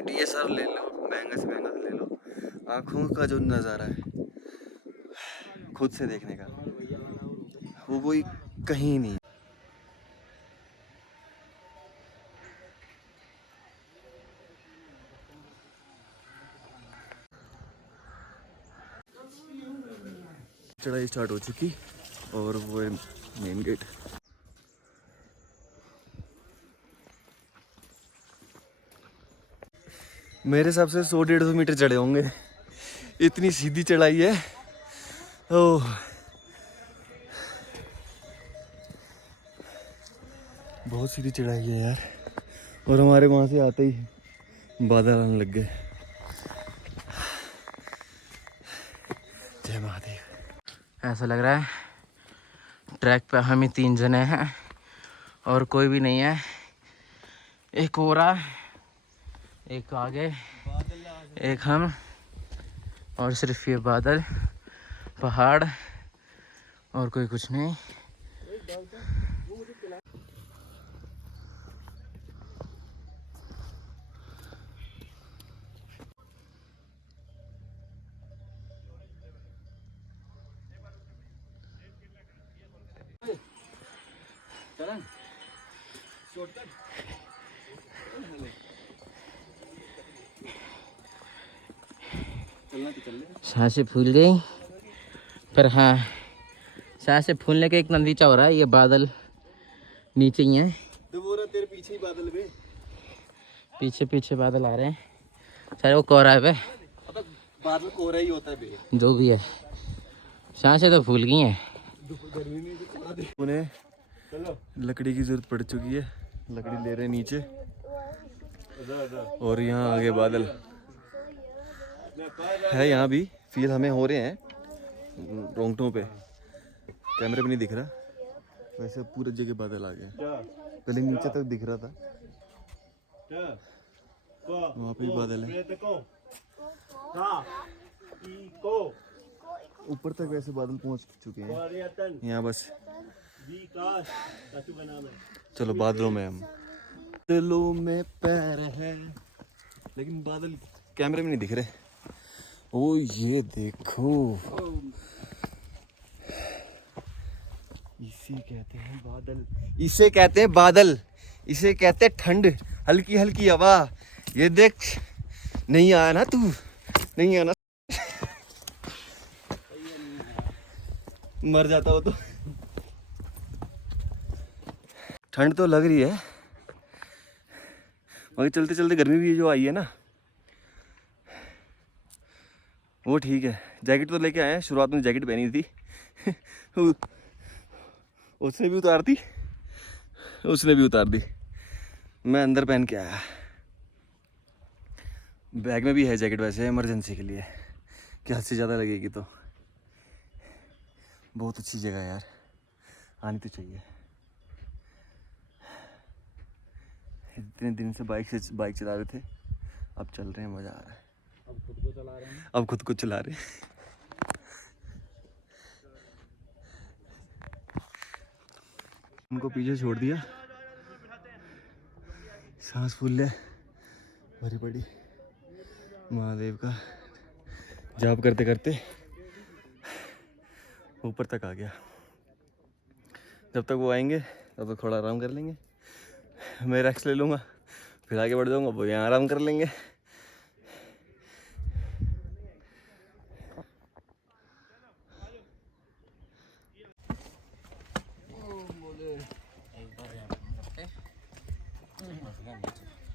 DSLR ले लो, महंगा से महंगा ले लो, आँखों का जो नज़ारा है खुद से देखने का वो कोई कहीं नहीं। चढ़ाई स्टार्ट हो चुकी और वो मेन गेट। मेरे हिसाब से 100-150 मीटर चढ़े होंगे, इतनी सीधी चढ़ाई है। ओह, बहुत सीधी चढ़ाई है यार। और हमारे वहाँ से आते ही बादल आने लग गए। जय महादेव। ऐसा लग रहा है ट्रैक पे हम ही 3 जने हैं और कोई भी नहीं है। एक हो रहा, एक आगे, एक हम, और सिर्फ ये बादल, पहाड़ और कोई कुछ नहीं। सांसें फूल गई, पर हाँ सांसें फूलने का एक नतीजा हो रहा है, ये बादल नीचे ही हैं। तो वो रहा तेरे पीछे ही बादल पे, पीछे पीछे बादल आ रहे हैं, सारे वो कोहरा है बे। बादल कोहरा ही होता है बे। जो भी है, सांसें तो फूल गई हैं। उन्हें लकड़ी की जरूरत पड़ चुकी है, लकड़ी ले रहे हैं नीचे। और यहाँ आगे बादल है, यहाँ भी फील हमें हो रहे हैं रोंगटों पे, कैमरे पे नहीं दिख रहा। वैसे पूरे जगह बादल आ गए, पहले नीचे तक दिख रहा था, वहाँ पे भी बादल है। ऊपर तक वैसे बादल पहुँच चुके हैं, यहाँ बस चलो बादलों में हम, बादलों में पैर है, लेकिन बादल कैमरे में नहीं दिख रहे। ओ ये देखो, इसे कहते हैं बादल, इसे कहते हैं बादल, इसे कहते हैं ठंड, हल्की हल्की हवा। ये देख, नहीं आया ना तू, नहीं आना, मर जाता हो तो। ठंड तो लग रही है, मगर चलते चलते गर्मी भी जो आई है ना, वो ठीक है। जैकेट तो लेके आए हैं, शुरुआत में जैकेट पहनी थी उसने भी उतार दी, उसने भी उतार दी, मैं अंदर पहन के आया। बैग में भी है जैकेट वैसे इमरजेंसी के लिए, कि हद से ज़्यादा लगेगी तो। बहुत अच्छी जगह है यार, आनी तो चाहिए। इतने दिन से बाइक चला रहे थे, अब चल रहे हैं, मज़ा आ रहा है। अब खुद को चला रहे हैं, अब खुद को चला रहे हैं। उनको पीछे छोड़ दिया, सांस फूल ले भरी पड़ी, महादेव का जाप करते करते ऊपर तक आ गया। जब तक वो आएंगे तब तक थोड़ा आराम कर लेंगे, मैं रेक्स ले लूँगा, फिर आगे बढ़ जाऊँगा, वो यहाँ आराम कर लेंगे।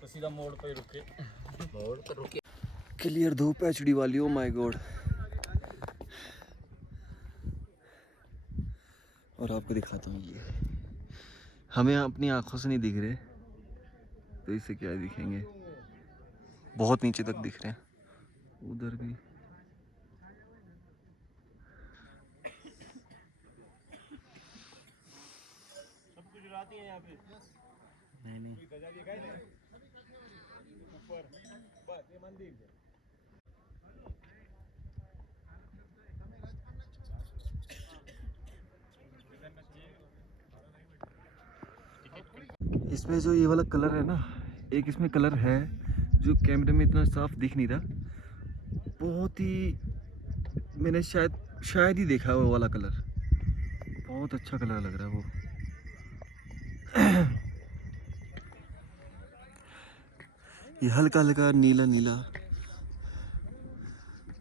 तो सीधा मोड़ पे रुके, मोड़ पे रुके। क्लियर धूप है HD वाली, ओ माय गॉड। और आपको दिखाता हूँ, ये हमें अपनी आंखों से नहीं दिख रहे, तो इससे क्या दिखेंगे, बहुत नीचे तक दिख रहे हैं, उधर भी। सब गुजराती हैं यहाँ पे। नहीं ऊपर बस ये मंदिर है। इसमें जो ये वाला कलर है ना, एक इसमें कलर है जो कैमरे में इतना साफ दिख नहीं रहा, बहुत ही, मैंने शायद ही देखा वो वाला कलर। बहुत अच्छा कलर लग रहा है वो। ये हल्का हल्का नीला नीला,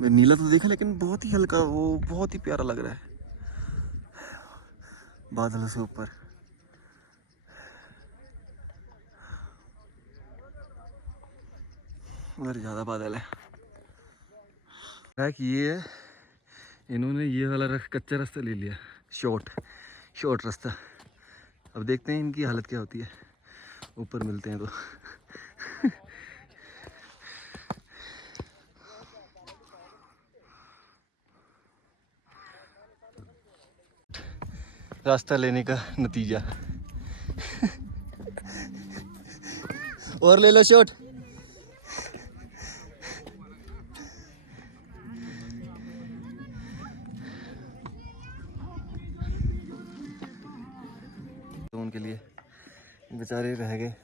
मैं नीला तो देखा लेकिन बहुत ही हल्का, वो बहुत ही प्यारा लग रहा है बादलों से ऊपर। उधर ज़्यादा बादल है। ट्रैक ये है, इन्होंने ये वाला कच्चा रास्ता ले लिया, शॉर्ट रास्ता। अब देखते हैं इनकी हालत क्या होती है, ऊपर मिलते हैं तो। रास्ता लेने का नतीजा। और ले लो शॉट। तो उनके लिए बेचारे रह गए,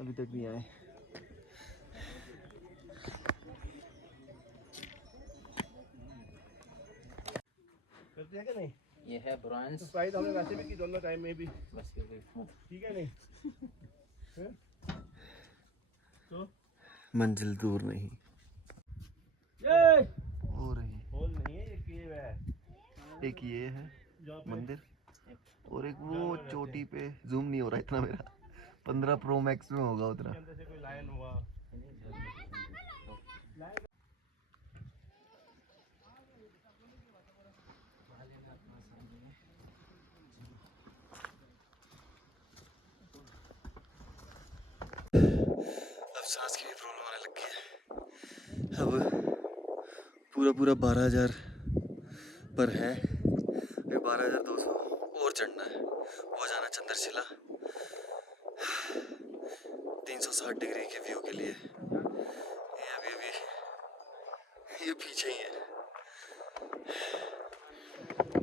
अभी तक नहीं आए। करते हैं कि नहीं? ये है ब्रांच। प्राइस हमने वैसे भी की दोनों टाइम में भी, बस कर गई। ठीक है नहीं? हैं? तो मंजिल दूर नहीं ये हो रही। होल नहीं है, ये केव है। एक ये है जहाँ पे मंदिर, और एक वो चोटी पे, जूम नहीं हो रहा इतना मेरा, 15 प्रो मैक्स में होगा उतना। अंदर से कोई लाइन हुआ। अब सांस की भी प्रॉब्लम आने लग गई है। अब पूरा 12,000 पर है, 12,200 और चढ़ना है, वो जाना चंद्रशिला 360 डिग्री के व्यू के लिए। ये अभी ये पीछे ही है।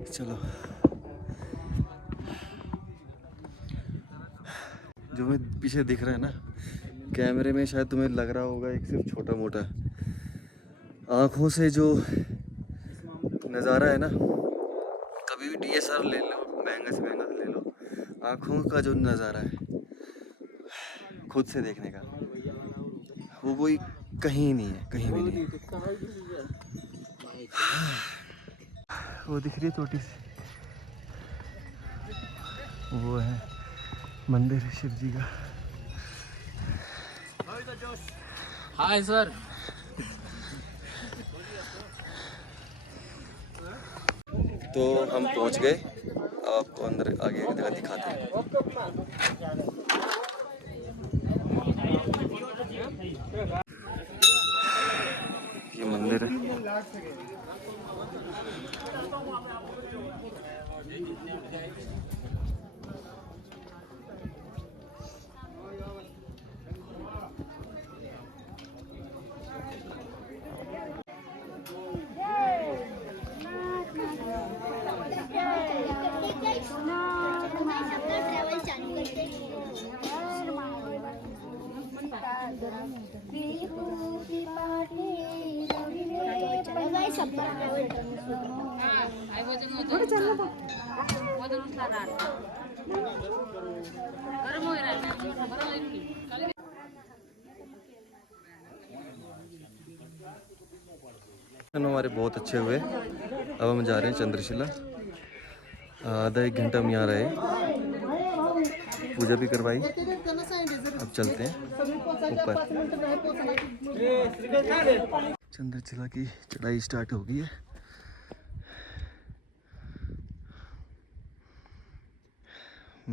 चलो, जो मैं पीछे दिख रहा है ना कैमरे में, शायद तुम्हें लग रहा होगा एक सिर्फ छोटा मोटा, आँखों से जो नज़ारा है ना, कभी भी DSLR ले लो, महंगा से महंगा ले लो, आँखों का जो नज़ारा है खुद से देखने का, वो कोई कहीं नहीं है, कहीं भी नहीं है। वो दिख रही है छोटी सी, वो है मंदिर शिव जी का। Hi sir. तो हम पहुंच गए, अब आपको अंदर आगे की जगह दिखाते हैं। ये मंदिर है। हमारे बहुत अच्छे हुए। अब हम जा रहे हैं चंद्रशिला, आधा 1 घंटा हम यहाँ रहे, पूजा भी करवाई। अब चलते हैं ऊपर। चंद्रशिला की चढ़ाई स्टार्ट हो गई है।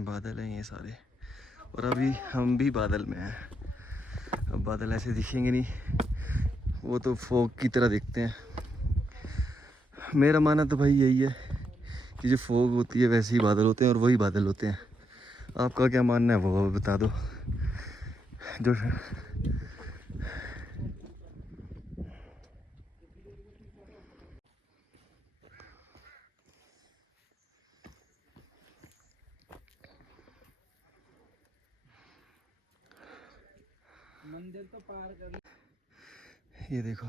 बादल हैं ये सारे, और अभी हम भी बादल में हैं। अब बादल ऐसे दिखेंगे नहीं, वो तो फॉग की तरह दिखते हैं। मेरा मानना तो भाई यही है कि जो फॉग होती है वैसे ही बादल होते हैं, और वही बादल होते हैं। आपका क्या मानना है वो बता दो। जो मंदिर तो पार कर। ये देखो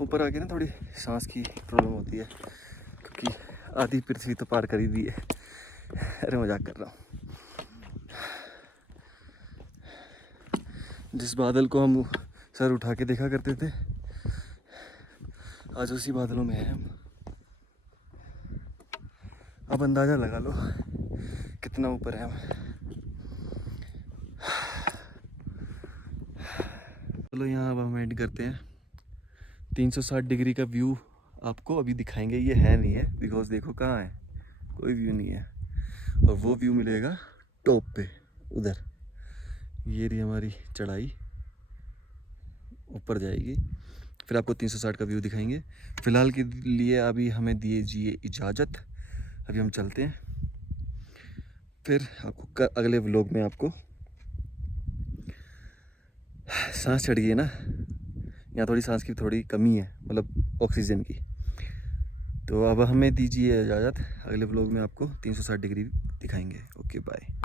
ऊपर आके ना थोड़ी सांस की प्रॉब्लम होती है क्योंकि आधी पृथ्वी तो पार कर ही दी है। अरे मजाक कर रहा हूँ। जिस बादल को हम सर उठा के देखा करते थे आज उसी बादलों में हैं हम। अब अंदाज़ा लगा लो कितना ऊपर है हम। चलो यहाँ अब हम एंड करते हैं। 360 डिग्री का व्यू आपको अभी दिखाएंगे, ये है नहीं है बिकॉज देखो कहाँ है, कोई व्यू नहीं है। और वो व्यू मिलेगा टॉप पे उधर। ये रही हमारी चढ़ाई, ऊपर जाएगी फिर आपको 360 का व्यू दिखाएंगे। फ़िलहाल के लिए अभी हमें दीजिए इजाज़त, अभी हम चलते हैं। फिर आपको अगले व्लॉग में आपको सांस चढ़ गई है ना, यहाँ थोड़ी सांस की थोड़ी कमी है, मतलब ऑक्सीजन की। तो अब हमें दीजिए इजाज़त, अगले व्लॉग में आपको 360 डिग्री दिखाएंगे। Okay bye.